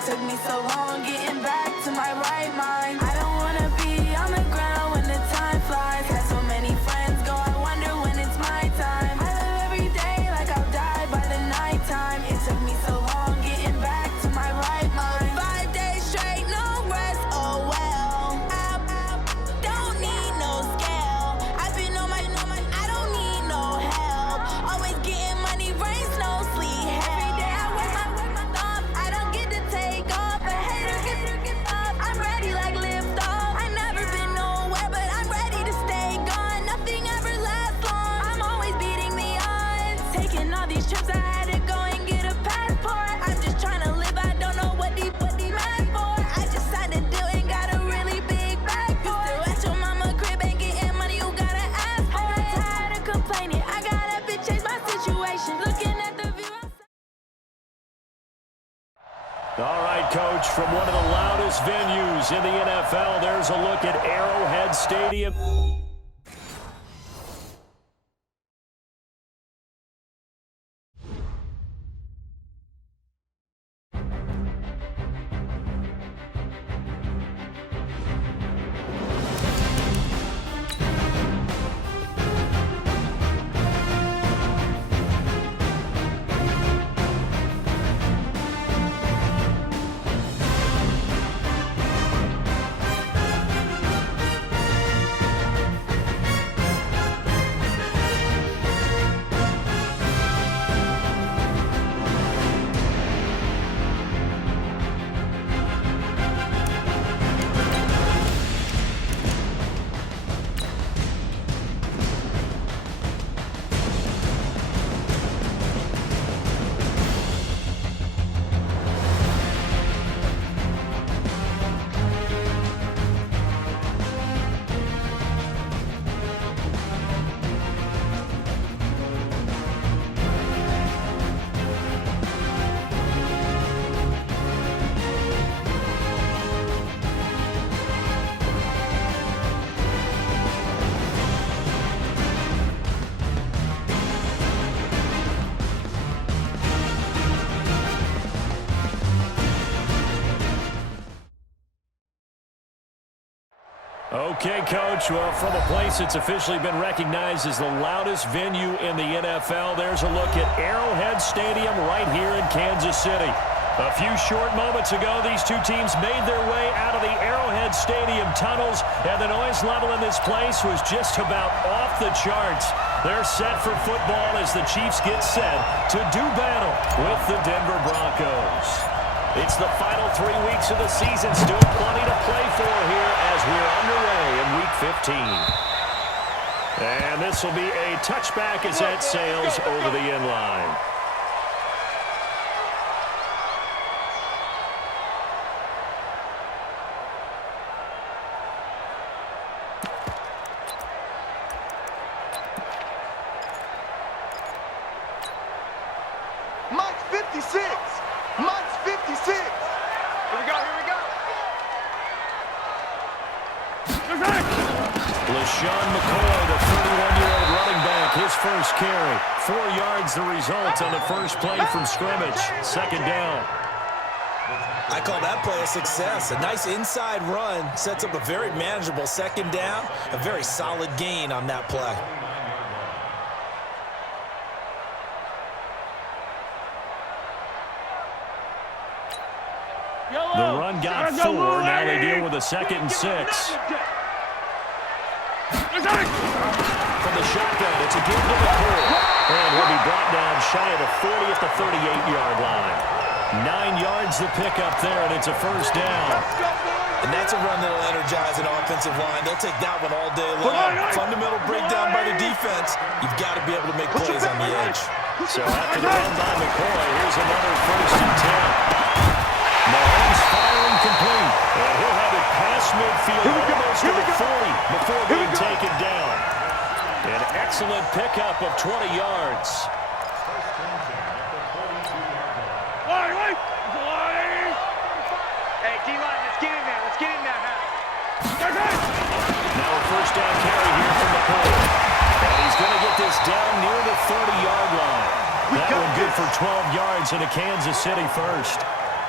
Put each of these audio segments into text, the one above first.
It took me so long getting back to my right mind. I don't wanna be on the ground when the time flies. Had so many friends go, I wonder when it's my time. I live every day like I'll die by the nighttime. It took me so long getting back to my right mind. 5 days straight, no rest, oh well. Don't need no scale. I've been on my, I don't need no help. Always getting money, rains, no sleep. Every day I work my thumb. I don't get to take off. A hater get off. I'm ready like lift off. I never been nowhere, but I'm ready to stay gone. Nothing ever lasts long. I'm always beating the odds. Taking all these trips, I had to go and get a passport. I'm just trying to live. I don't know what the mad for. I just signed a deal and got a really big bag for it. Still at your mama crib and getting money, you gotta ask for it. I'm tired of complaining. I gotta bitch change my situation. Looking at the view outside. All right, Coach, from one of the loudest venues in the NFL, there's a look at Arrowhead Stadium. Okay, Coach, well, from a place that's officially been recognized as the loudest venue in the NFL, there's a look at Arrowhead Stadium right here in Kansas City. A few short moments ago, these two teams made their way out of the Arrowhead Stadium tunnels, and the noise level in this place was just about off the charts. They're set for football as the Chiefs get set to do battle with the Denver Broncos. It's the final 3 weeks of the season, still plenty to play for here as we're underway in Week 15. And this will be a touchback as that sails over the end line. Mike's 56. Mike's 56. Here we go, here we go. LaShawn McCoy, the 31-year-old running back, his first carry. 4 yards the result on the first play from scrimmage. Second down. I call that play a success. A nice inside run sets up a very manageable second down. A very solid gain on that play. The run got 4. Now they deal with a 2nd and 6. From the shotgun, it's a give to McCoy. And he'll be brought down shy of the 40 at the 38-yard line. 9 yards the pickup there, and it's a first down. And that's a run that'll energize an offensive line. They'll take that one all day long. Fundamental breakdown by the defense. You've got to be able to make plays on the edge. So after the run by McCoy, here's another 1st and 10. Mahomes firing complete. And he'll have it past midfield almost to the 40 before being taken down. An excellent pickup of 20 yards. Hey, D-line, let's get in there. Let's get in there, huh? Now a first down carry here from McCoy. And he's going to get this down near the 30-yard line. That one good for 12 yards and a Kansas City first.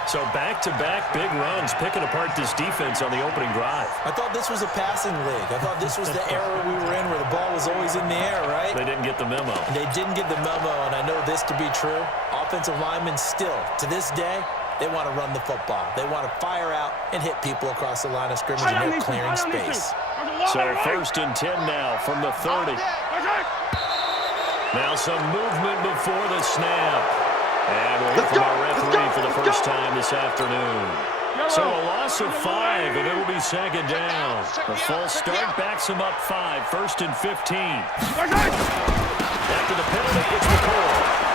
So back-to-back big runs, picking apart this defense on the opening drive. I thought this was a passing league. I thought this was the era we were in where the ball was always in the air, right? They didn't get the memo. They didn't get the memo, and I know this to be true. Offensive linemen still, to this day, they want to run the football. They want to fire out and hit people across the line of scrimmage, and they're clearing space. So 1st and 10 now from the 30. Now some movement before the snap. And we'll hear from our referee for the first time this afternoon. So a loss of 5, and it'll be 2nd down. The false start backs him up 5, 1st and 15. After the penalty, it's McCoy.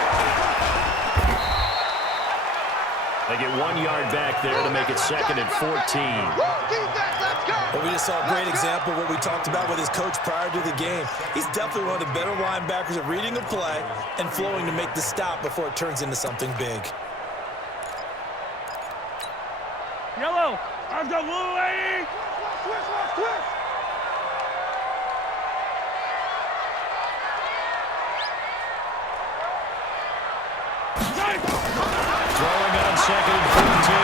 They get 1 yard back there to make it 2nd and 14. Well, we just saw a great example of what we talked about with his coach prior to the game. He's definitely one of the better linebackers at reading a play and flowing to make the stop before it turns into something big. Yellow, I've got blue lady. Throwing on 2nd and 14.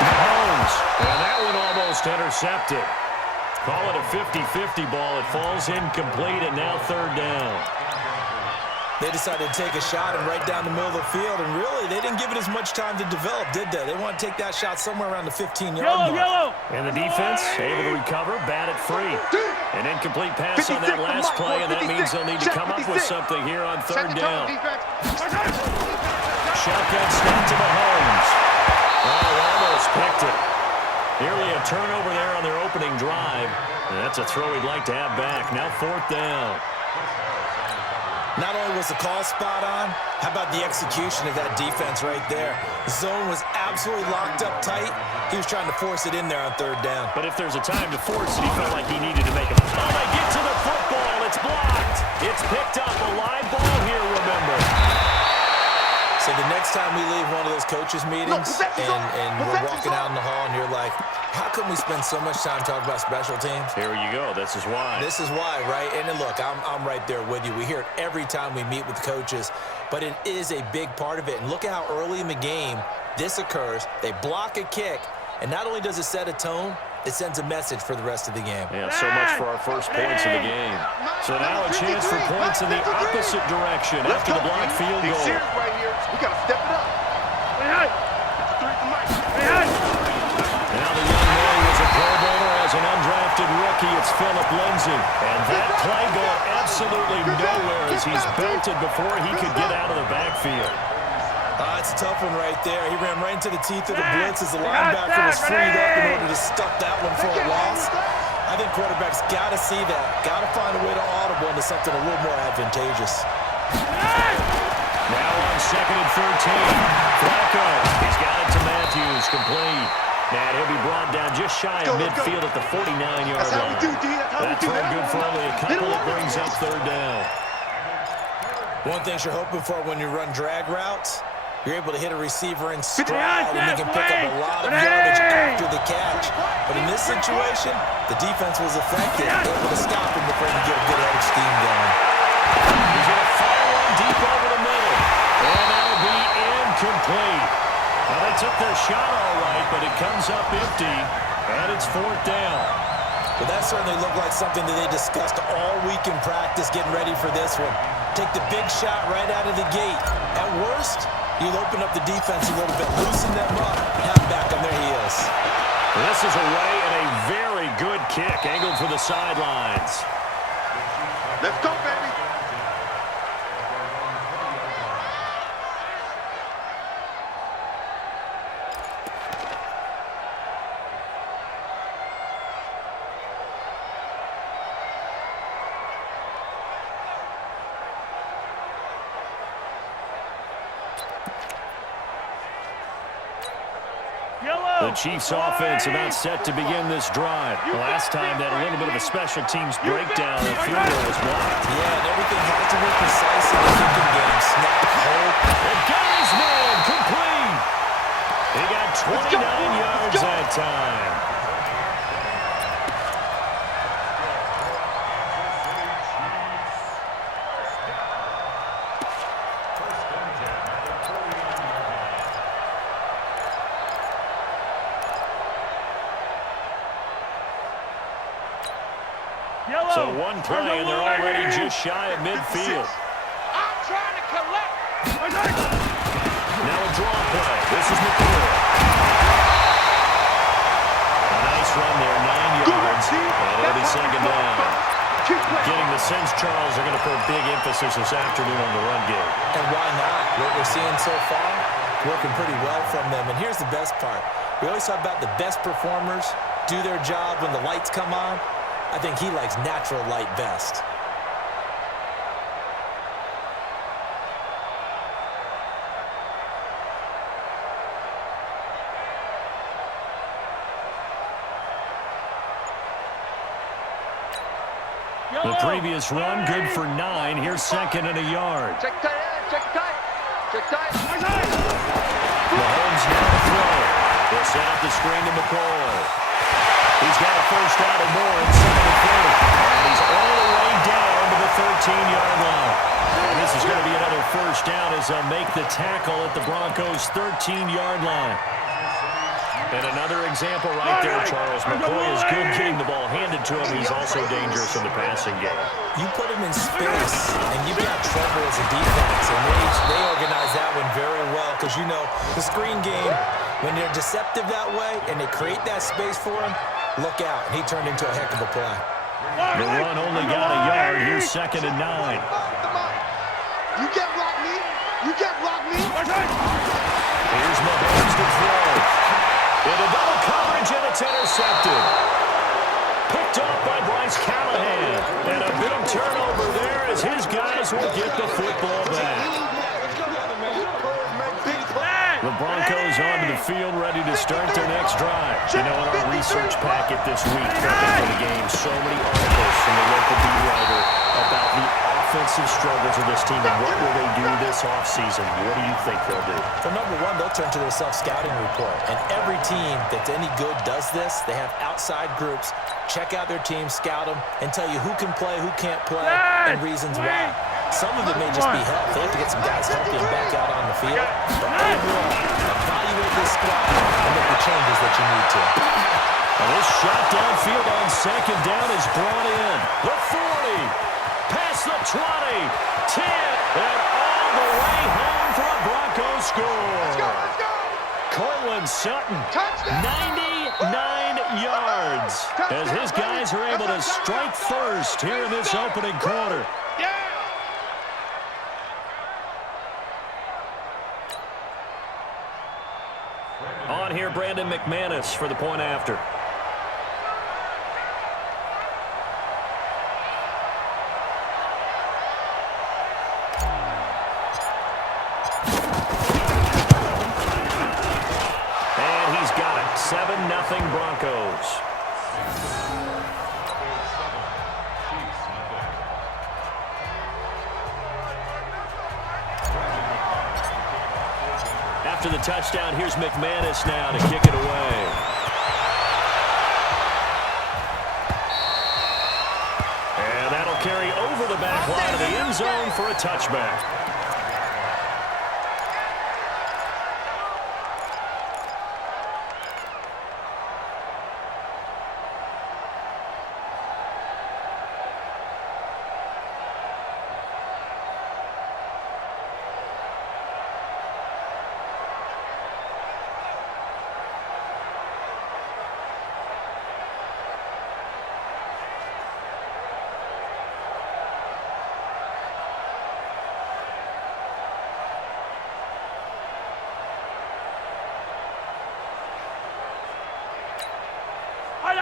Mahomes. And that one almost intercepted. Call it a 50-50 ball. It falls incomplete, and now 3rd down. They decided to take a shot and right down the middle of the field, and really, they didn't give it as much time to develop, did they? They want to take that shot somewhere around the 15-yard mark. Yellow. And the defense able to recover, bat it free. An incomplete pass on that last play, and that means they'll need to come up with something here on 3rd down. Shotgun snap to Mahomes. Oh, almost picked it. Nearly a turnover there on their opening drive. And that's a throw he'd like to have back. Now 4th down. Not only was the call spot on, how about the execution of that defense right there? Zone was absolutely locked up tight. He was trying to force it in there on 3rd down. But if there's a time to force it, he felt like he needed to make it. Oh, they get to the football. It's blocked. It's picked up. A live ball here, remember. So the next time we leave one of those coaches' meetings and we're walking out in the hall and you're like, how come we spend so much time talking about special teams? Here you go. This is why. This is why, right? And then look, I'm right there with you. We hear it every time we meet with coaches, but it is a big part of it. And look at how early in the game this occurs. They block a kick, and not only does it set a tone, it sends a message for the rest of the game. Yeah, so much for our first points of the game. So now a chance for points in the opposite direction after the blocked field goal. Right here. We got to step it up. Now the young man was a Pro Bowler as an undrafted rookie. It's Phillip Lindsay. And that play going absolutely nowhere as he's belted before he could get out of the backfield. It's a tough one right there. He ran right into the teeth of the blitz as the linebacker was freed up in order to stuff that one for a loss. I think quarterbacks got to see that. Got to find a way to audible into something a little more advantageous. Now on 2nd and 13. Flacco. He's got it to Matthews. Complete. And he'll be brought down just shy of midfield at the 49-yard line. That throw good for only a couple. It brings up 3rd down. One thing you're hoping for when you run drag routes, you're able to hit a receiver in stride, and you can pick up a lot of yardage after the catch. But in this situation, the defense was effective, able to stop him before he could get a good head of steam going. He's going to fire one deep over the middle. And that'll be incomplete. Well, they took their shot all right, but it comes up empty, and it's 4th down. But that certainly looked like something that they discussed all week in practice, getting ready for this one. Take the big shot right out of the gate. At worst, you'll open up the defense a little bit, loosen them up, have them back on their heels. This is away and a very good kick, angled for the sidelines. Let's go, baby. The Chiefs offense about set to begin this drive. Last time they had a little bit of a special teams breakdown. The field goal was blocked. Yeah, and everything had to be precise in the kicking game. Snap, hold. And got his man complete. He got 29 yards that time. Yellow. So one play, and they're already just shy of midfield. I'm trying to collect. Now a draw play. This is McCoy. A nice run there, 9 yards, and it'll be second down. Getting the sense, Charles, are going to put big emphasis this afternoon on the run game. And why not? What we're seeing so far, working pretty well from them. And here's the best part. We always talk about the best performers do their job when the lights come on. I think he likes natural light best. The previous run, good for 9. Here's second and a yard. Check tight end. Check tight. Check tight. Mahomes now to throw. They'll set up the screen to McCoy. He's got a first out and more inside the 30. And he's all the way down to the 13-yard line. And this is going to be another first down as they'll make the tackle at the Broncos' 13-yard line. And another example right there, Charles. McCoy is good getting the ball handed to him. He's also dangerous in the passing game. You put him in space, and you've got trouble as a defense. And they organize that one very well because, you know, the screen game, when they're deceptive that way and they create that space for him, look out. He turned into a heck of a play. The run only got a yard. Here's second and 9. You get block me. You get block me. Here's Mahomes to throw. Into double coverage, and it's intercepted. Picked off by Bryce Callahan. And a big turnover there as his guys will get the football back. The Broncos onto the field, ready to start their next drive. You know, in our research packet this week, prepping for the game, so many articles from the local beat writer about the offensive struggles of this team and what will they do this offseason. What do you think they'll do? For number one, they'll turn to their self-scouting report. And every team that's any good does this. They have outside groups, check out their team, scout them, and tell you who can play, who can't play, and reasons why. Some of it may just be health. They have to get some guys healthy and back out on the field. But overall, evaluate this squad and make the changes that you need to. And this shot downfield on second down is brought in. The 40, past the 20, 10, and all the way home for a Broncos score. Let's go. Let's go. Cortland Sutton, Touchdown. 99 yards, as his guys are able to strike first here in this opening quarter. Yeah. On here, Brandon McManus for the point after. And he's got it. 7-0 Broncos. After the touchdown, here's McManus now to kick it away. And that'll carry over the back line of the end zone for a touchback.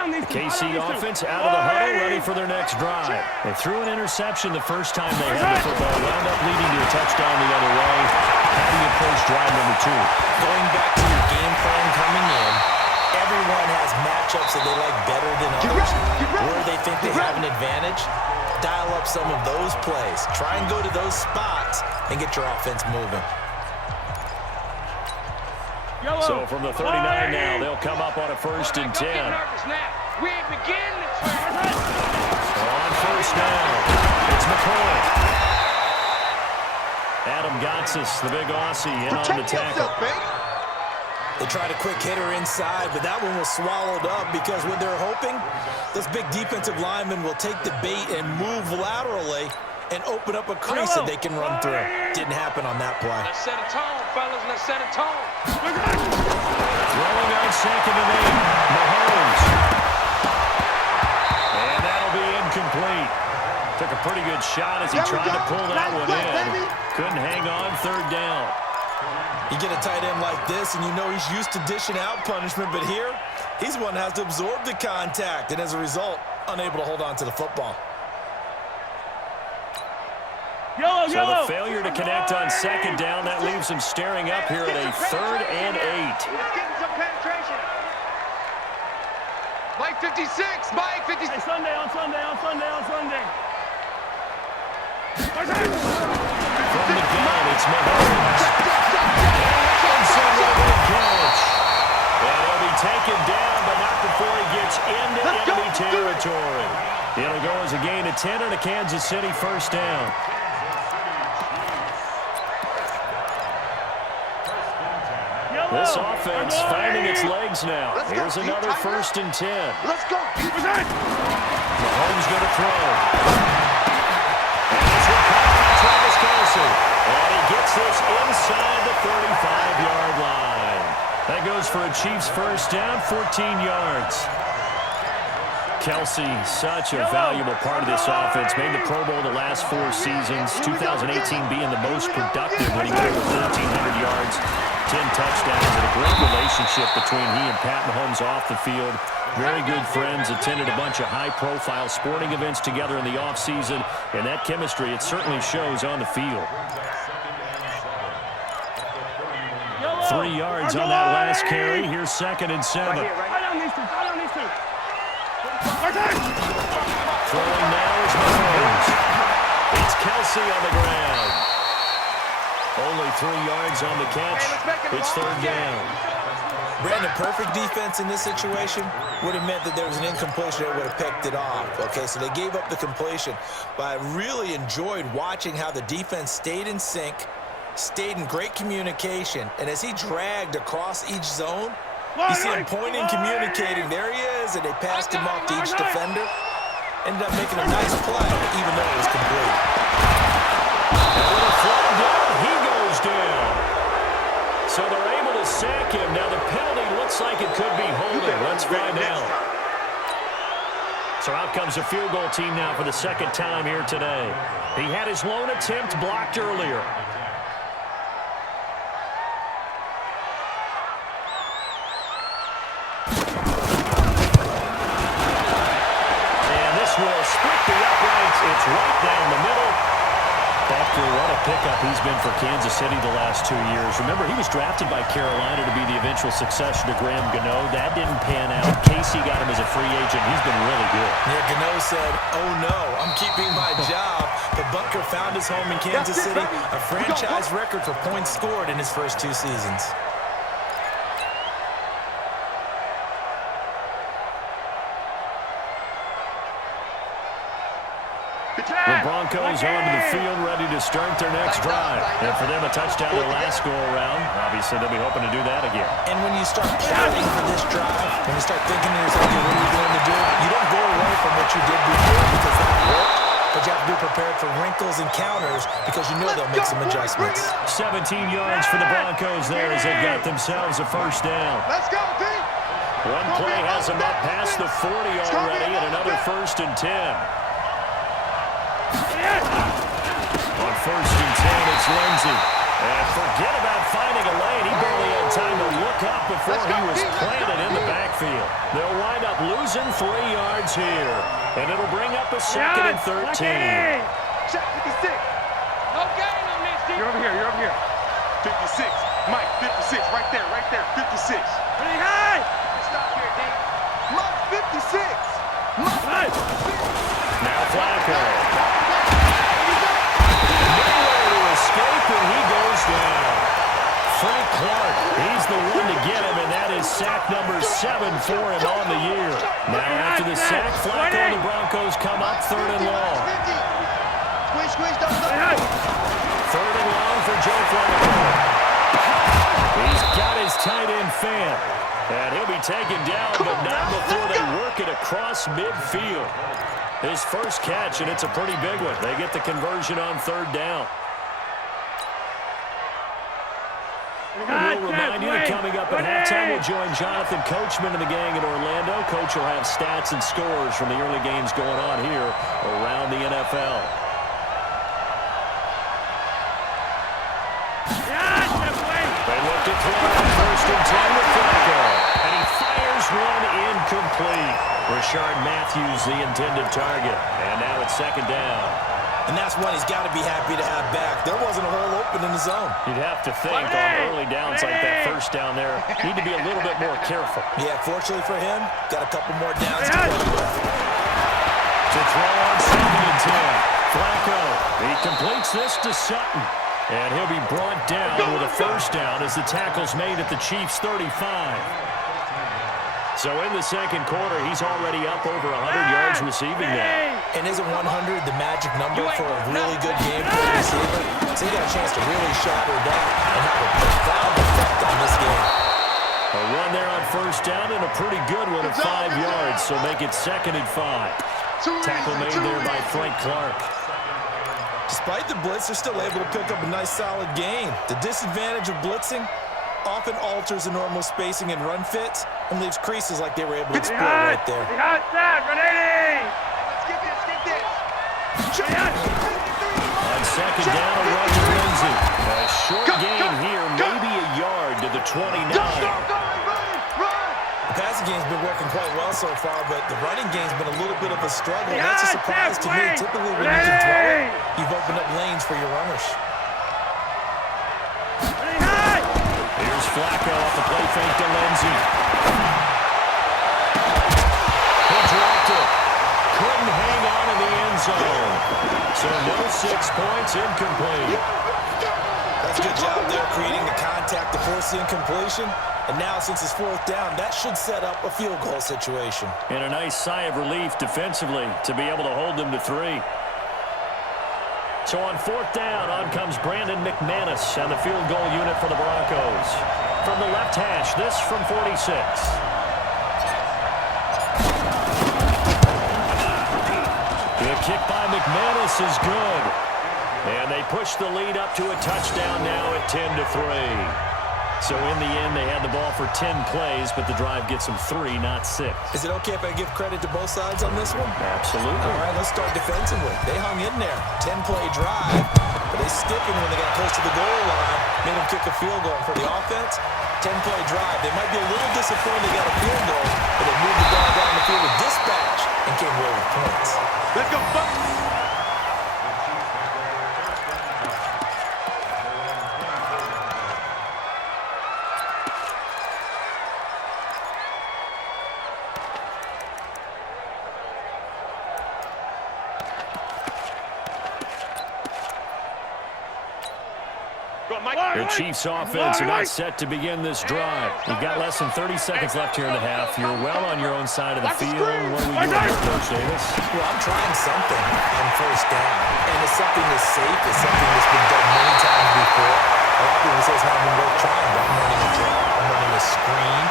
The KC offense out of the huddle, ready for their next drive. They threw an interception the first time they had the football, wound up leading to a touchdown the other way. How do you approach drive number 2? Going back to your game plan coming in, everyone has matchups that they like better than others. Where they think they have an advantage, dial up some of those plays. Try and go to those spots and get your offense moving. So from the 39 now, they'll come up on a 1st and 10. We ain't beginning. On first down, it's McCoy. Adam Gotsis, the big Aussie, in on the tackle. They tried a quick hitter inside, but that one was swallowed up because what they're hoping, those big defensive linemen will take the bait and move laterally and open up a crease that they can run through. Didn't happen on that play. Let's set a tone, fellas. Let's set a tone. Throwing on second and 8, Mahomes. And that'll be incomplete. Took a pretty good shot as he tried to pull that one in. Couldn't hang on, third down. You get a tight end like this, and you know he's used to dishing out punishment, but here, he's one that has to absorb the contact, and as a result, unable to hold on to the football. So the failure to connect on second down, that leaves him staring up here at a 3rd and 8. Getting some penetration. Mike 56, Mike 56. Hey, Sunday. From the gun, it's Mahomes. And he'll be taken down, but not before he gets into enemy territory. It'll go as a gain of 10 and a Kansas City first down. This offense finding its legs now. Here's another 1st and 10. Let's go. Mahomes going to throw. And this one comes from Travis Kelce. And he gets this inside the 35-yard line. That goes for a Chiefs first down, 14 yards. Kelce, such a valuable part of this offense. Made the Pro Bowl the last 4 seasons. 2018 being the most productive when he went over 1,400 yards, 10 touchdowns, and a great relationship between he and Pat Mahomes off the field. Very good friends, attended a bunch of high-profile sporting events together in the offseason, and that chemistry, it certainly shows on the field. 3 yards on that last carry. Here's 2nd and 7. Throwing now is Mahomes. It's Kelce on the ground. Only 3 yards on the catch. It's 3rd down. Brandon, perfect defense in this situation would have meant that there was an incompletion that would have picked it off. Okay, so they gave up the completion. But I really enjoyed watching how the defense stayed in sync, stayed in great communication, and as he dragged across each zone, you see him pointing, communicating. There he is, and they passed him off to each defender. Ended up making a nice play, even though it was complete. And with a flag down, he goes down. So they're able to sack him. Now the penalty looks like it could be holding. Let's find out. So out comes a field goal team now for the 2nd time here today. He had his lone attempt blocked earlier. Will split the uprights. It's right down the middle. Becker, what a pickup he's been for Kansas City the last 2 years. Remember, he was drafted by Carolina to be the eventual successor to Graham Gano. That didn't pan out. Casey got him as a free agent. He's been really good. Yeah, Gano said, oh no, I'm keeping my job. But Bunker found his home in Kansas City, a franchise record for points scored in his first 2 seasons. The Broncos onto the field, ready to start their next drive. And for them, a touchdown their last go-around. Obviously, they'll be hoping to do that again. And when you start planning for this drive, when you start thinking to yourself, what are you going to do? You don't go away from what you did before because that worked. But you have to be prepared for wrinkles and counters because you know they'll make some adjustments. 17 yards for the Broncos there as they've got themselves a first down. Let's go, D. One play has them up past the 40 already and another 1st and 10. On 1st and 10, it's Lindsey. And forget about finding a lane. He barely had time to look up before he was planted in the backfield. They'll wind up losing 3 yards here. And it'll bring up a 2nd and 13. Check 56. No gain on this, D. You're over here. 56. Mike, 56. Right there. 56. Pretty high. Stop here, D. Mike, 56. Mike, 56. Now Flacco. Nowhere to escape, and he goes down. Frank Clark, he's the one to get him, and that is sack number 7 for him on the year. Now after the sack, Flacco and the Broncos come up 3rd and long. Squeeze, don't look. 3rd and long for Joe Flacco. He's got his tight end fan. And he'll be taken down, but not before they work it across midfield. His first catch, and it's a pretty big one. They get the conversion on third down. We'll remind you that coming up at halftime, we'll join Jonathan Coachman and the gang in Orlando. Coach will have stats and scores from the early games going on here around the NFL. They look to throw on first and 10 with Flacco. And he fires one incomplete. Rashard Matthews, the intended target. And now it's second down. And that's one he's got to be happy to have back. There wasn't a hole open in the zone. You'd have to think on early downs like that first down there, need to be a little bit more careful. Yeah, fortunately for him, got a couple more downs to play with. To throw on 2nd and 10. Flacco, he completes this to Sutton. And he'll be brought down with a first down as the tackle's made at the Chiefs' 35. So in the second quarter, he's already up over 100 yards receiving now. And isn't 100 the magic number for a really good game for a receiver? So he got a chance to really shatter that and have a profound effect on this game. A run there on first down and a pretty good one at 5 yards, so make it 2nd and 5. Tackle made there by Frank Clark. Despite the blitz, they're still able to pick up a nice solid gain. The disadvantage of blitzing often alters the normal spacing and run fits and leaves creases like they were able to exploit right there. Let's get this. On second down, a run to Lindsey. A short gain here, maybe a yard to the 29. The passing game's been working quite well so far, but the running game's been a little bit of a struggle. That's a surprise to me. Typically, when you can throw it, you've opened up lanes for your runners. Here's Flacco off the play fake to Lindsey. He dropped it. Couldn't hang on in the end zone. So no 6 points, incomplete. That's a good job there creating the contact to force the incompletion. And now, since it's 4th down, that should set up a field goal situation. And a nice sigh of relief defensively to be able to hold them to 3. So on 4th down, on comes Brandon McManus and the field goal unit for the Broncos. From the left hash, this from 46. The kick by McManus is good. And they push the lead up to a touchdown now at 10-3. So in the end, they had the ball for 10 plays, but the drive gets them 3, not 6. Is it okay if I give credit to both sides on this one? Absolutely. All right, let's start defensively. They hung in there. 10-play drive, but they stiffened when they got close to the goal line, made them kick a field goal. For the offense, 10-play drive. They might be a little disappointed they got a field goal, but they moved the ball down the field with dispatch and came away with points. Let's go, Buck. The Chiefs offense are not set to begin this drive. You've got less than 30 seconds left here in the half. You're well on your own side of the field. What are we doing here, Coach Davis? Well, I'm trying something on 1st down. And it's something that's safe. It's something that's been done many times before. A lot of people say it's not even worth trying. But I'm running a draw. I'm running a screen.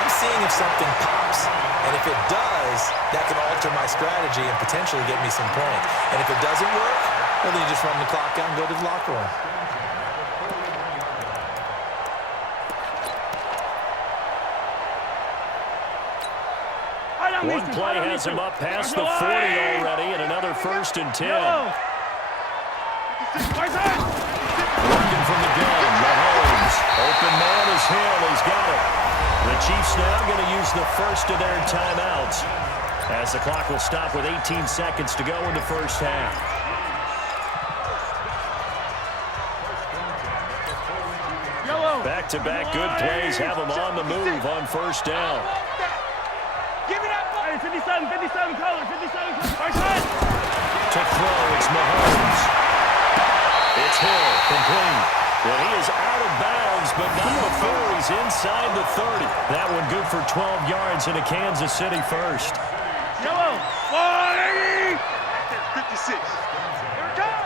I'm seeing if something pops. And if it does, that can alter my strategy and potentially get me some points. And if it doesn't work, well, then you just run the clock out and go to the locker room. One play has him up past the 40 already, and another 1st and 10. Working from the gun, Mahomes. Open man is Hill. He's got it. The Chiefs now going to use the first of their timeouts as the clock will stop with 18 seconds to go in the first half. Back-to-back good plays have them on the move on 1st down. Give it up. 57, color, 57, first time. To throw, it's Mahomes. It's Hill, complete. Well, he is out of bounds, but not before he's inside the 30. That one good for 12 yards into Kansas City first. Yellow, 40. 56. Here it comes.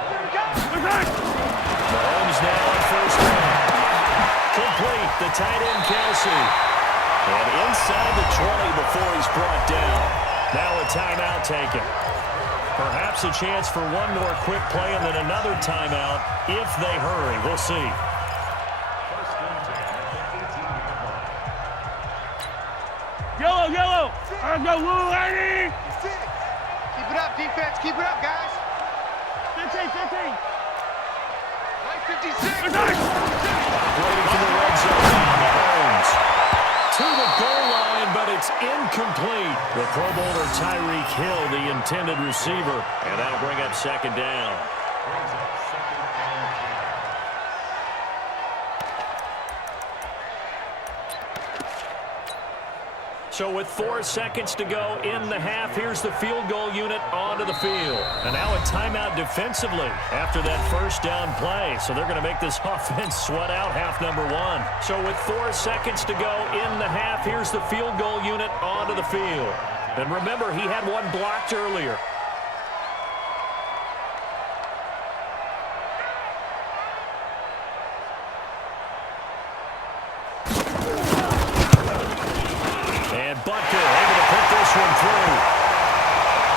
Mahomes now on 1st down. Complete. The tight end, Kelsey. And inside the 20 before he's brought down. Now a timeout taken. Perhaps a chance for one more quick play and then another timeout if they hurry. We'll see. Yellow, yellow. I go, Lou, lady. Keep it up, defense. Keep it up, guys. 15, 15. White 56. Operating from the red zone now, Mahomes. To the goal line, but it's incomplete. The Pro Bowler Tyreek Hill, the intended receiver. And that'll bring up second down. So with 4 seconds to go in the half, here's the field goal unit onto the field. And now a timeout defensively after that first down play. So they're going to make this offense sweat out half number 1. So with 4 seconds to go in the half, here's the field goal unit onto the field. And remember, he had one blocked earlier.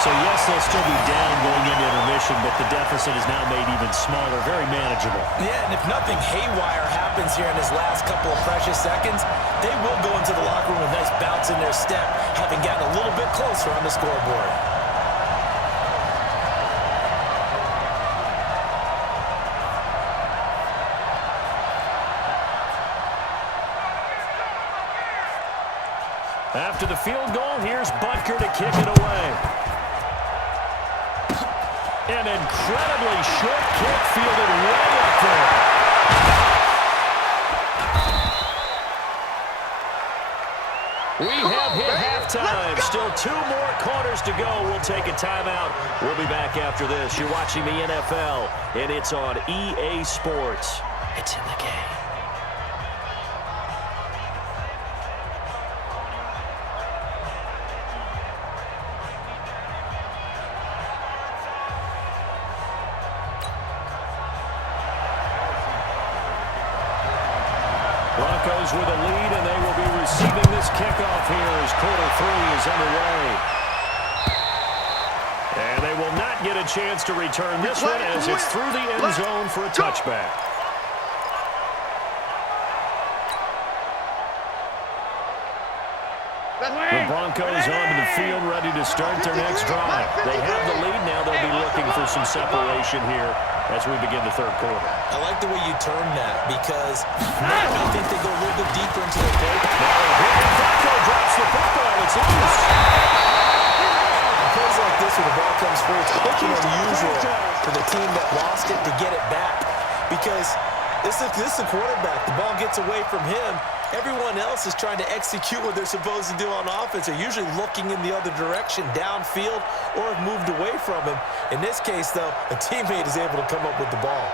So, yes, they'll still be down going into intermission, but the deficit is now made even smaller, very manageable. Yeah, and if nothing haywire happens here in his last couple of precious seconds, they will go into the locker room with a nice bounce in their step, having gotten a little bit closer on the scoreboard. After the field goal, here's Butker to kick it away. An incredibly short kick fielded way up there. We have hit halftime. Still 2 more quarters to go. We'll take a timeout. We'll be back after this. You're watching the NFL, and it's on EA Sports. It's in the game. Broncos with a lead, and they will be receiving this kickoff here as quarter 3 is underway. And they will not get a chance to return this one as it's through the end zone for a touchback. The Broncos onto the field, ready to start their next drive. They have the lead now. They'll be looking for some separation here as we begin the third quarter. I like the way you term that because now I think they go a little bit deeper into the third. Bronco drops the football. It's loose. In plays like this where the ball comes free, it's often unusual for the team that lost it to get it back because this is the quarterback. The ball gets away from him. Everyone else is trying to execute what they're supposed to do on offense. They're usually looking in the other direction, downfield, or have moved away from him. In this case, though, a teammate is able to come up with the ball.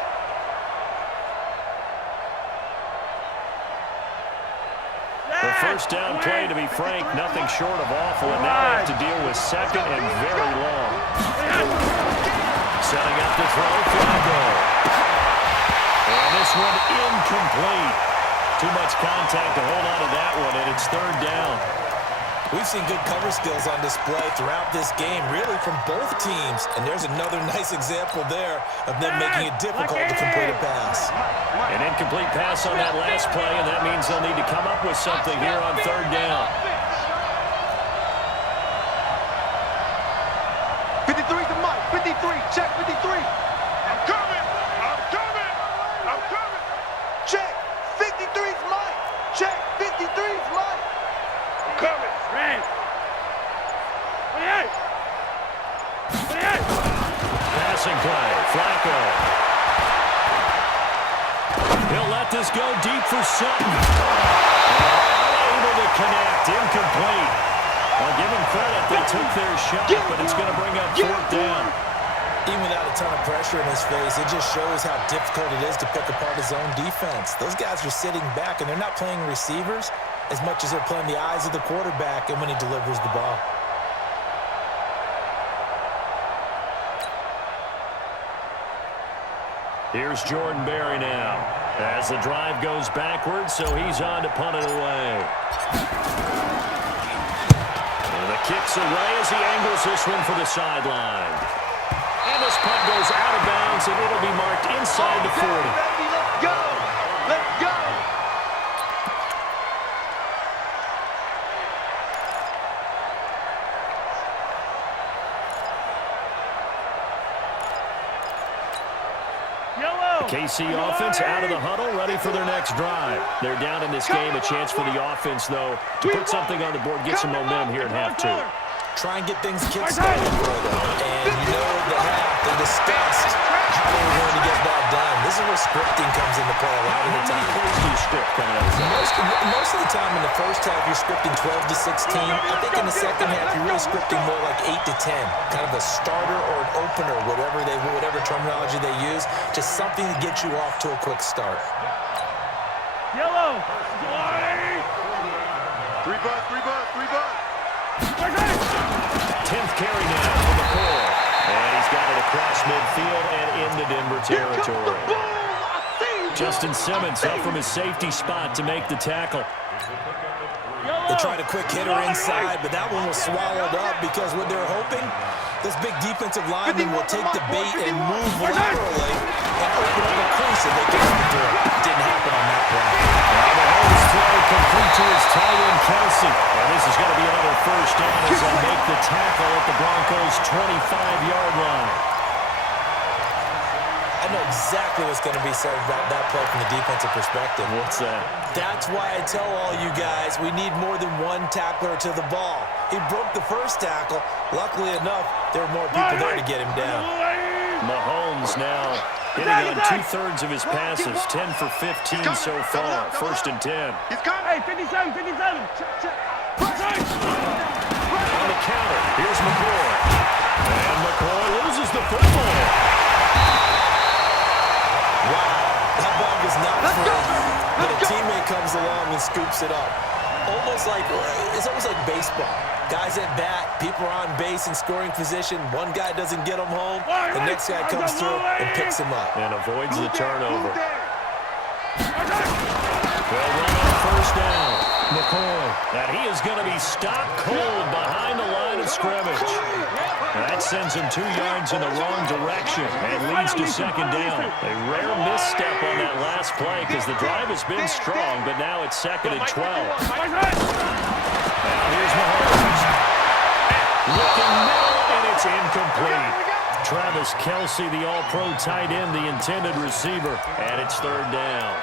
The first down play, to be frank, nothing short of awful, and now they have to deal with second and very long. Setting up to throw, Flacco. And this one incomplete. Too much contact to hold on to that one, and it's third down. We've seen good cover skills on display throughout this game, really from both teams. And there's another nice example there of them making it difficult to complete a pass. An incomplete pass on that last play, and that means they'll need to come up with something here on third down. 53's the mic. 53. Check 53. I'm coming. I'm coming. I'm coming. Check. 53's mic. Check. 53's mic. I'm coming. Red. 28. 28. Passing play, Flacco. He'll let this go deep for Sutton. Unable to connect, incomplete. Well, give them credit, they took their shot, but it's going to bring up fourth down. Even without a ton of pressure in his face, it just shows how difficult it is to pick apart his own defense. Those guys are sitting back, and they're not playing receivers as much as they're playing the eyes of the quarterback and when he delivers the ball. Here's Jordan Berry now. As the drive goes backwards, so he's on to punt it away. And the kick's away as he angles this one for the sideline. And this punt goes out of bounds, and it'll be marked inside the 40. Baby, let's go. Let's go. KC offense out of the huddle, ready for their next drive. They're down in this game. A chance for the offense, though, to put something on the board, get some momentum here at half two. Try and get things kick-started for them. And you know the half, they discussed how they were going to get that done. This is where scripting comes into play a lot of the time. Most of the time in the first half, you're scripting 12 to 16. I think in the second half, you're really scripting more like 8 to 10. Kind of a starter or an opener, whatever terminology they use. Just something to get you off to a quick start. Yellow. 3 bucks. 10th carry now for McCoy. And he's got it across midfield and into Denver territory. Justin Simmons up from his safety spot to make the tackle. They tried a quick hitter inside, but that one was swallowed up because what they're hoping, this big defensive lineman will take the bait and move laterally and open up a crease and they can run through it. Didn't happen on that play. Now Mahomes throw complete to his tight end, Kelsey. And this is going to be another first down as they make the tackle at the Broncos' 25-yard line. I know exactly what's going to be said about that play from the defensive perspective. What's that? That's why I tell all you guys we need more than one tackler to the ball. He broke the first tackle. Luckily enough, there were more people there to get him down. Mahomes now hitting on 2/3 of his passes, 10 for 15 so far. First and 10. He's coming. Hey, 57. On the counter, here's McCoy. And McCoy loses the football. Wow, that ball was not free, but a teammate comes along and scoops it up. It's almost like baseball. Guys at bat, people are on base in scoring position. One guy doesn't get him home. The next guy comes through and picks him up. And avoids the turnover. They'll run on first down. McCoy. And he is going to be stopped cold behind the line of scrimmage. That sends him 2 yards in the wrong direction and leads to second down. A rare misstep on that last play because the drive has been strong, but now it's second and 12. Now here's Mahomes. Looking middle, and it's incomplete. Travis Kelce, the all-pro tight end, the intended receiver, and it's third down.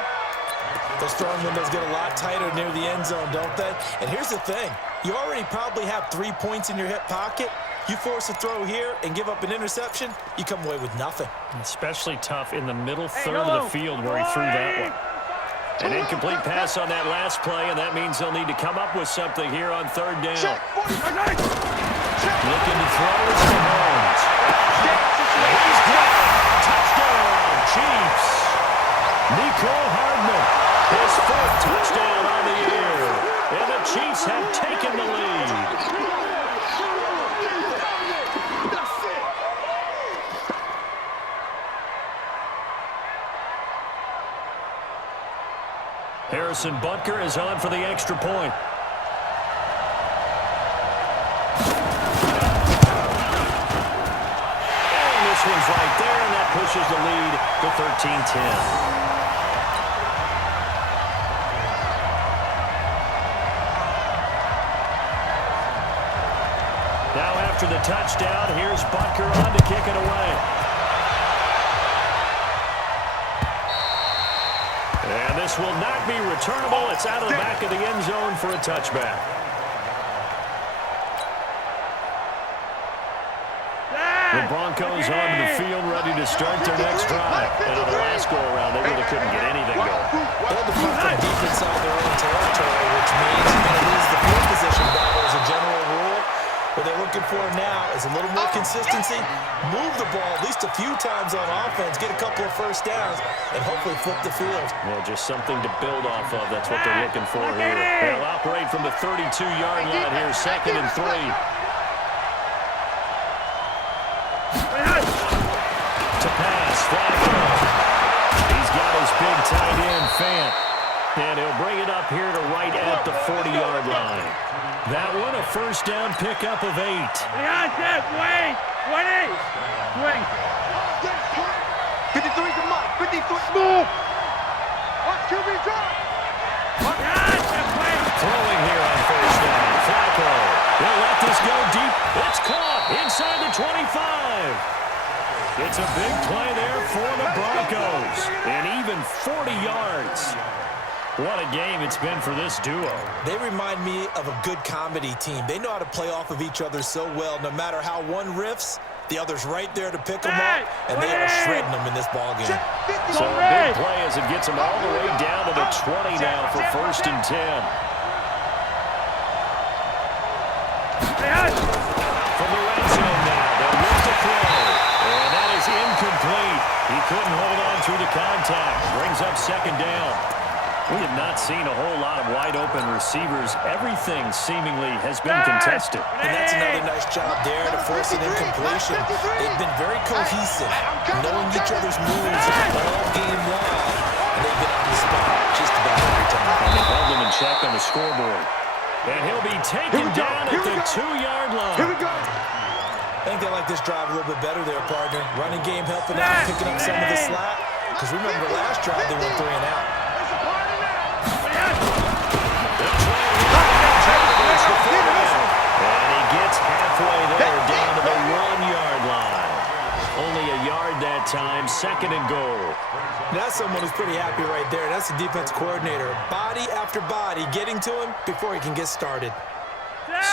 Those throwing windows get a lot tighter near the end zone, don't they? And here's the thing. You already probably have 3 points in your hip pocket. You force a throw here and give up an interception, you come away with nothing. Especially tough in the middle third of the field where he threw that one. An incomplete pass on that last play, and that means they'll need to come up with something here on third down. Looking to throw is Mahomes. He's got it. Touchdown, Chiefs. Nico Hardman, his 4th touchdown on the year. And the Chiefs have taken the lead. Harrison Butker is on for the extra point. And this one's right there, and that pushes the lead to 13-10. Now after the touchdown, here's Butker on to kick it away. And this will not be returnable. It's out of the back of the end zone for a touchback. The Broncos onto the field, ready to start their next drive. And on the last go-around, they really couldn't get anything going. They had to punt from deep inside their own territory, which means you're going to lose the field position battle as a general rule. What they're looking for now is a little more consistency, move the ball at least a few times on offense, get a couple of first downs, and hopefully flip the field. Yeah, just something to build off of. That's what they're looking for here. They'll operate from the 32-yard line here, 2nd and 3. To pass, Flacco. And he'll bring it up here to right at the 40-yard line. That one, a first down pickup of 8. Wait. 53 to Mike. 53. Move. Watch QB drop. Throwing here on first down. Flacco. They'll let this go deep. It's caught inside the 25. It's a big play there for the Broncos. And even 40 yards. What a game it's been for this duo. They remind me of a good comedy team. They know how to play off of each other so well. No matter how one riffs, the other's right there to pick them up, and they are shredding them in this ballgame. So a big play as it gets them all the way down to the 20 now for first and 10. From the red zone now, they'll look to throw. And that is incomplete. He couldn't hold on through the contact. Brings up second down. We have not seen a whole lot of wide-open receivers. Everything seemingly has been contested. And that's another nice job there to force an incompletion. They've been very cohesive, knowing each other's moves all game long. And they've been on the spot just about every time. And they held them in check on the scoreboard. And he'll be taken down at the 2-yard line. Here we go. I think they like this drive a little bit better there, partner. Running game helping out, picking up some of the slack. Because remember, last drive they went 3 and out. And he gets halfway there, down to the 1-yard line. Only a yard that time, second and goal. That's someone who's pretty happy right there. That's the defense coordinator. Body after body, getting to him before he can get started.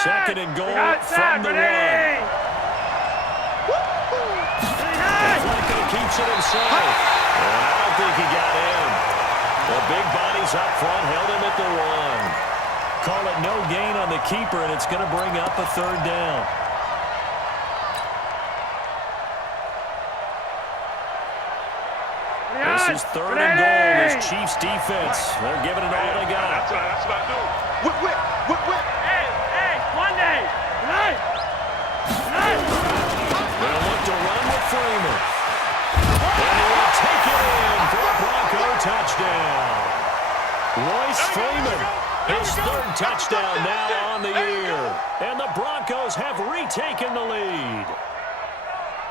Second and goal from the 1. And Flacco keeps it himself. And I don't think he got in. The big bodies up front held him at the 1. Call it no gain on the keeper, and it's going to bring up a third down. This is third and goal. This Chiefs defense, they're giving it all they got. That's what I do. Whip. Hey, one day. Tonight. They'll look to run with Freeman. And he will take it in for a Bronco touchdown. Royce Freeman, his third touchdown now on the year. And the Broncos have retaken the lead.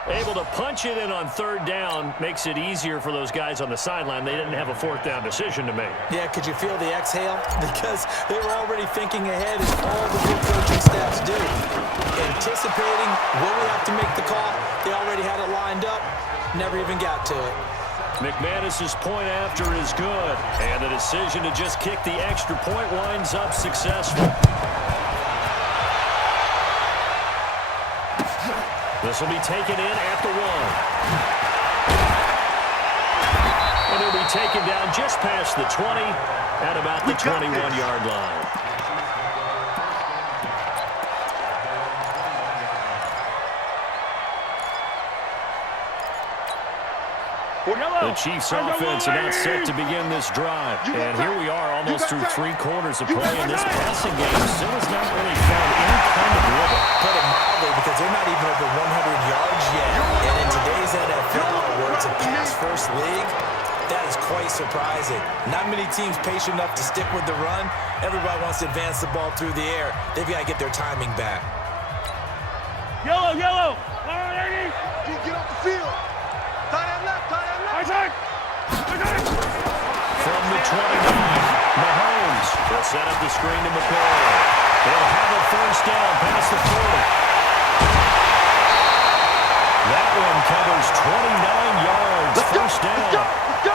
Able to punch it in on third down makes it easier for those guys on the sideline. They didn't have a fourth down decision to make. Yeah, could you feel the exhale? Because they were already thinking ahead, as all the good coaching staffs do. Anticipating, will we have to make the call? They already had it lined up, never even got to it. McManus's point after is good, and the decision to just kick the extra point winds up successful. This will be taken in at the 1. And he'll be taken down just past the 20 at about the 21-yard line. The Chiefs offense about set to begin this drive. And here we are almost through 3 quarters of play, and this passing game still has not really found any kind of rhythm. Put it mildly, because they're not even over 100 yards yet. And in today's NFL, where it's a pass-first league, that is quite surprising. Not many teams patient enough to stick with the run. Everybody wants to advance the ball through the air. They've got to get their timing back. Yellow. Get off the field. Tie that left. From the 29, Mahomes will set up the screen to McCoy. They'll have a first down past the 40. That one covers 29 yards. First down. Let's go.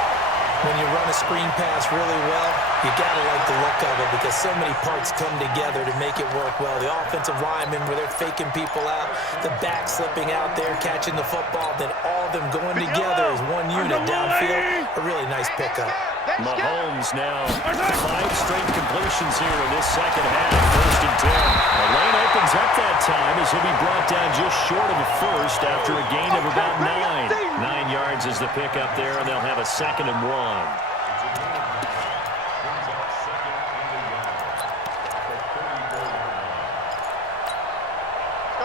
When you run a screen pass really well, you got to like the look of it, because so many parts come together to make it work well. The offensive linemen, where they're faking people out, the back slipping out there, catching the football, then all of them going together as one unit downfield. A really nice pickup. Mahomes now 5 straight completions here in this second half. First and 10. The lane opens up that time as he'll be brought down just short of a first after a gain of about 9. 9 yards is the pickup there, and they'll have a second and 1.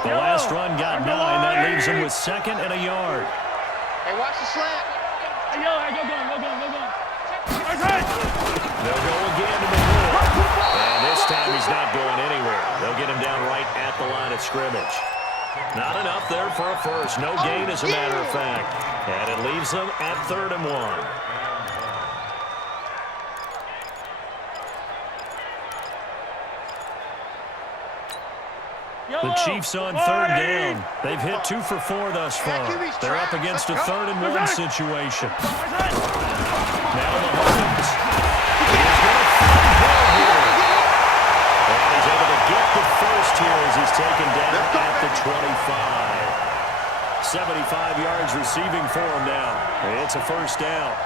The last run got 9. That leaves him with second and a yard. Hey, watch the slant. Hey, go. They'll go again to McCoy. And this time he's not going anywhere. They'll get him down right at the line of scrimmage. Not enough there for a first. No gain, as a matter of fact. And it leaves them at 3rd and 1. The Chiefs on 3rd down. They've hit 2 for 4 thus far. They're up against a 3rd and 1 situation. Now Mahomes. He's going to find here. And he's able to get the first here as he's taken down at the 25. 75 yards receiving for him now. It's a first down.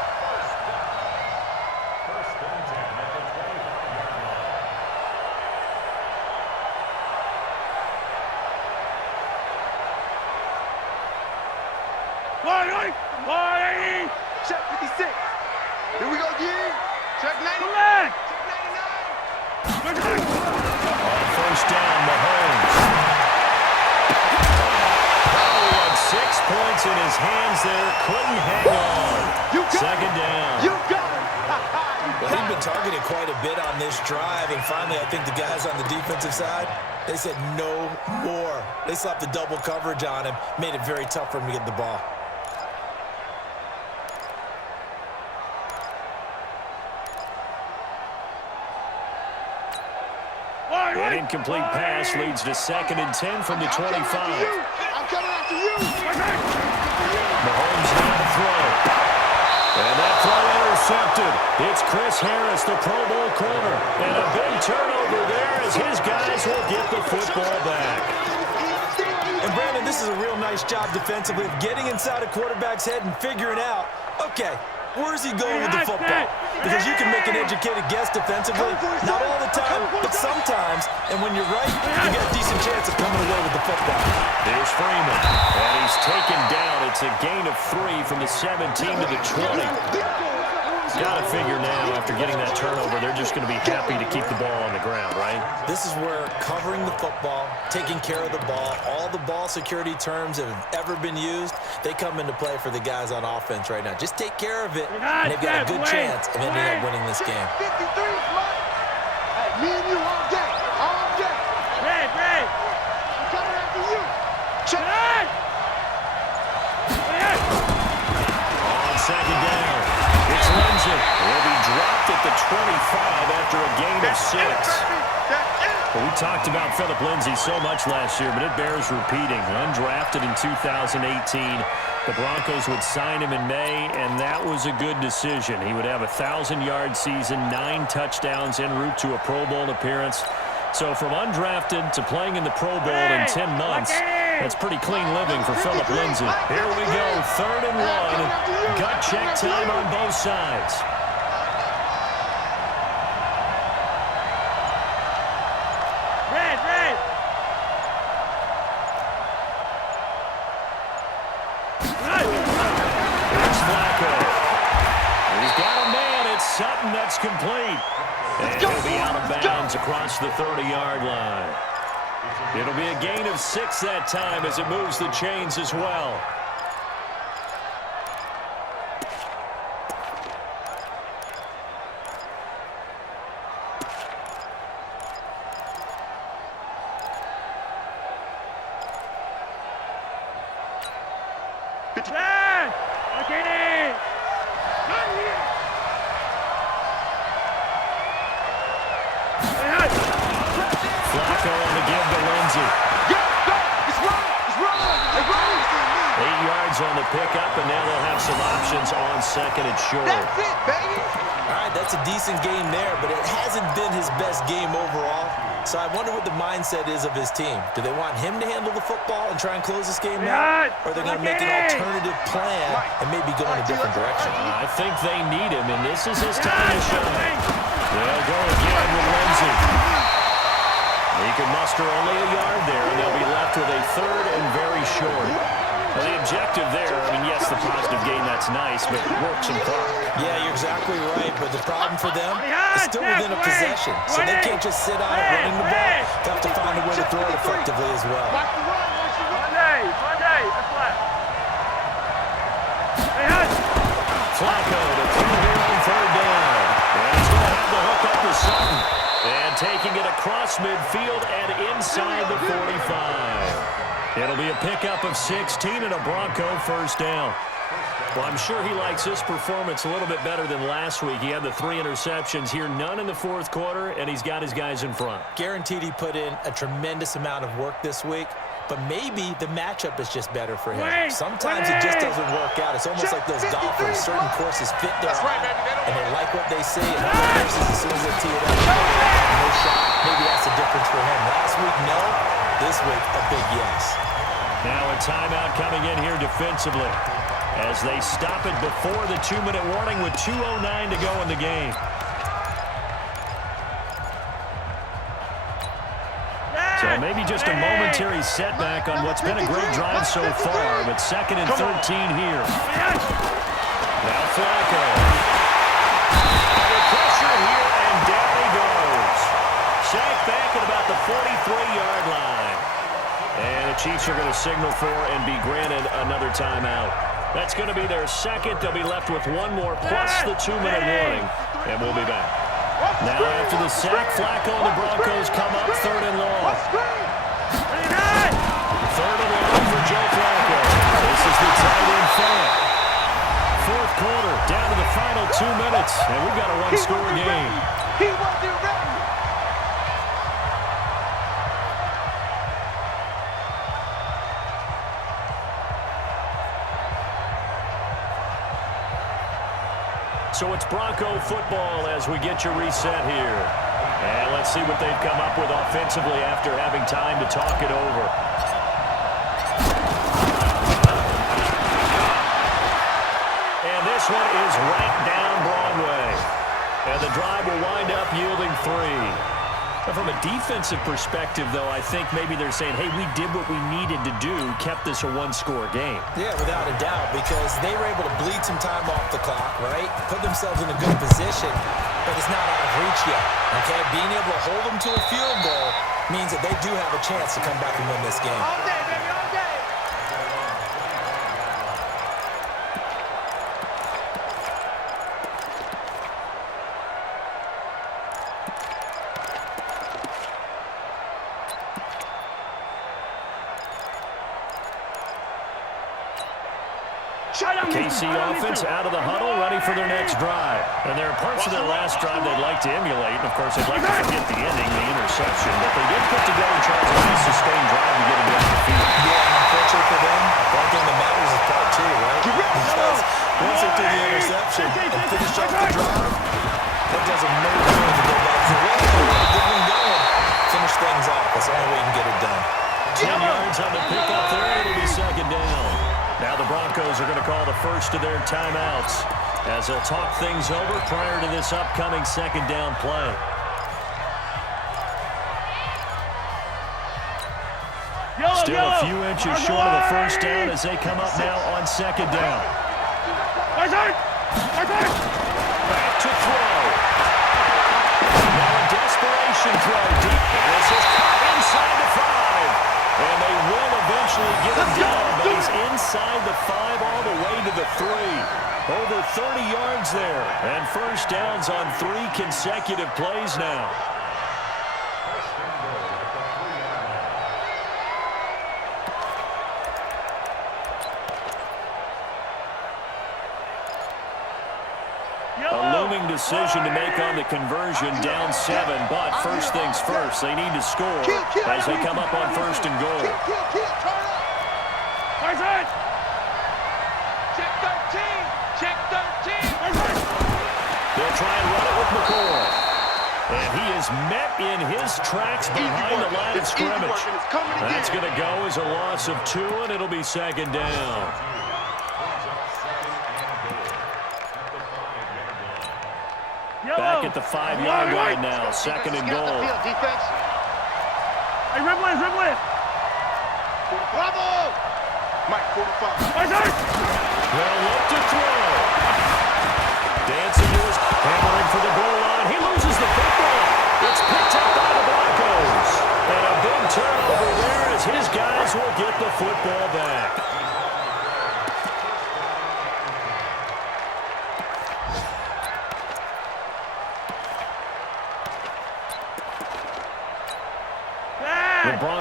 Check 56. Here we go, G. Check 90. Check 99. On first down, Mahomes. Oh, he had 6 points in his hands there. Couldn't hang on. Second down. You got it. Well, he'd been targeted quite a bit on this drive, and finally I think the guys on the defensive side, they said no more. They slapped the double coverage on him, made it very tough for him to get the ball. An incomplete pass leads to 2nd and 10 from the 25. I'm coming after you. Mahomes now to throw. And that throw intercepted. It's Chris Harris, the Pro Bowl corner. And a big turnover there as his guys will get the football back. And Brandon, this is a real nice job defensively of getting inside a quarterback's head and figuring out, okay, where's he going with the football? Because you can make an educated guess defensively, not all the time, but sometimes. And when you're right, you got a decent chance of coming away with the football. There's Freeman, and he's taken down. It's a gain of 3 from the 17 to the 20. Got to figure now, after getting that turnover, they're just going to be happy to keep the ball on the ground, right? This is where covering the football, taking care of the ball, all the ball security terms that have ever been used, they come into play for the guys on offense right now. Just take care of it, and they've got a good chance of ending up winning this game. 53 is mine. Hey, me and you all day. All day. Red. I'm coming after you. Check. On second down, it's Lindsay. He'll be dropped at the 25 after a gain of 6. Well, we talked about Phillip Lindsay so much last year, but it bears repeating. Undrafted in 2018, the Broncos would sign him in May, and that was a good decision. He would have a 1,000-yard season, 9 touchdowns en route to a Pro Bowl appearance. So from undrafted to playing in the Pro Bowl in 10 months, that's pretty clean living for Phillip Lindsay. Here we go, 3rd and 1. Gut check time on both sides. Red. Here's Flacco. He's got a man. It's Sutton that's complete. And he'll be out of bounds across the 30-yard line. It'll be a gain of 6 that time as it moves the chains as well. Flacco on the give to Lindsay. 8 yards on the pickup, and now they'll have some options on 2nd and short. That's it, baby. All right, that's a decent game there, but it hasn't been his best game overall. So I wonder what the mindset is of his team. Do they want him to handle the football and try and close this game out? Or are they going to make an alternative plan and maybe go in a different direction? I think they need him, and this is his time to shine. They'll go again with Lindsay. He can muster only a yard there, and they'll be left with a 3rd and very short. Well, the objective there, I mean, yes, the positive gain, that's nice, but work some clock. Yeah, you're exactly right, but the problem for them is still within a possession, so they can't just sit on it running the ball. They have to find a way to throw it effectively as well. Monday. That's left. Flacco to throw here on 3rd down. And he's going to have it across midfield and inside the 45. It'll be a pickup of 16 and a Bronco first down. Well, I'm sure he likes his performance a little bit better than last week. He had the 3 interceptions here, none in the fourth quarter, and he's got his guys in front. Guaranteed he put in a tremendous amount of work this week, but maybe the matchup is just better for him. Sometimes it just doesn't work out. It's almost like those golfers. Certain courses fit their eye, and they like what they see, and other courses, as soon as they tee it up, no shot. Maybe that's the difference for him. Last week, no. This week, a big yes. Now a timeout coming in here defensively as they stop it before the 2-minute warning with 2:09 to go in the game. So maybe just a momentary setback on what's been a great drive so far, but 2nd and 13 here. Now Flacco. Under pressure here, and down he goes. Sacked back at about the 43-yard line. And the Chiefs are going to signal for and be granted another timeout. That's going to be their second. They'll be left with one more plus the 2-minute warning, and we'll be back. Now after the sack, Flacco and the Broncos come up 3rd and long. 3rd and long for Joe Flacco. This is the tight end fan. Fourth quarter, down to the final 2 minutes, and we've got a one-score game. He wasn't ready. So it's Bronco football as we get your reset here. And let's see what they've come up with offensively after having time to talk it over. And this one is right down Broadway. And the drive will wind up yielding 3. From a defensive perspective, though, I think maybe they're saying, hey, we did what we needed to do, kept this a one-score game. Yeah, without a doubt, because they were able to bleed some time off the clock, right? Put themselves in a good position, but it's not out of reach yet, okay? Being able to hold them to a field goal means that they do have a chance to come back and win this game. All day, baby, all day. KC offense out of the huddle, ready for their next drive. And there are parts of their last drive they'd like to emulate. And, of course, they'd like to forget the ending, the interception. But they did put together Charles a nice sustained drive to get him down the field. Yeah, and unfortunately for them, one thing that matters is part 2, right? Because once they threw the interception and finish off the drive, that does them no good to go back to the well. Get them going. Finish things off. That's the only way you can get it done. 10 yards on the pickup there. It'll be 2nd down. Now the Broncos are going to call the first of their timeouts as they'll talk things over prior to this upcoming 2nd down play. Still a few inches short of the first down as they come up now on 2nd down. Back to throw. Now a desperation throw deep. This is caught inside the 5. And they will eventually get him down, but he's inside the 5 all the way to the 3. Over 30 yards there, and first downs on 3 consecutive plays now. A looming decision to make on the conversion, down 7, but first things first, they need to score as they come up on 1st and goal. Check 13. Check 13. They'll try and run it with McCoy. And he is met in his tracks behind the line of scrimmage. That's going to go as a loss of 2, and it'll be 2nd down. Back at the 5-yard line now, 2nd and goal. Hey, Ripley. Bravo! Mike, 45. Well, look to throw. Dancing to his hammering for the goal line. He loses the football. It's picked up by the Broncos. And a big turnover there as his guys will get the football back.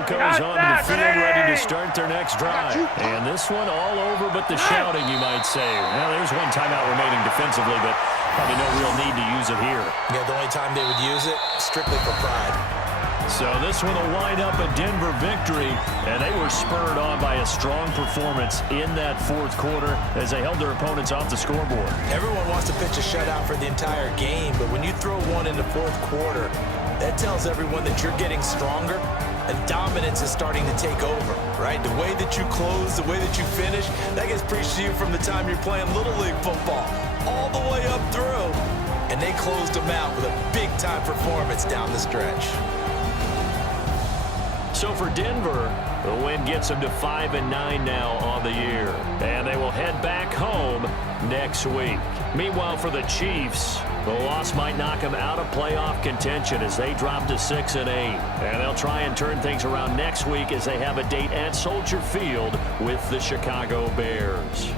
Broncos onto the field ready to start their next drive. And this one all over but the shouting, you might say. Well, there's one timeout remaining defensively, but probably no real need to use it here. Yeah, the only time they would use it, strictly for pride. So this one will wind up a Denver victory, and they were spurred on by a strong performance in that fourth quarter as they held their opponents off the scoreboard. Everyone wants to pitch a shutout for the entire game, but when you throw one in the fourth quarter, that tells everyone that you're getting stronger and dominance is starting to take over, right? The way that you close, the way that you finish, that gets preached to you from the time you're playing Little League football all the way up through. And they closed them out with a big-time performance down the stretch. So for Denver, the win gets them to 5-9 now on the year. And they will head back home next week. Meanwhile, for the Chiefs, the loss might knock them out of playoff contention as they drop to 6-8. And they'll try and turn things around next week as they have a date at Soldier Field with the Chicago Bears.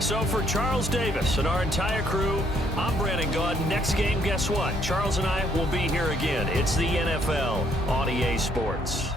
So for Charles Davis and our entire crew, I'm Brandon Gaudin. Next game, guess what? Charles and I will be here again. It's the NFL on EA Sports.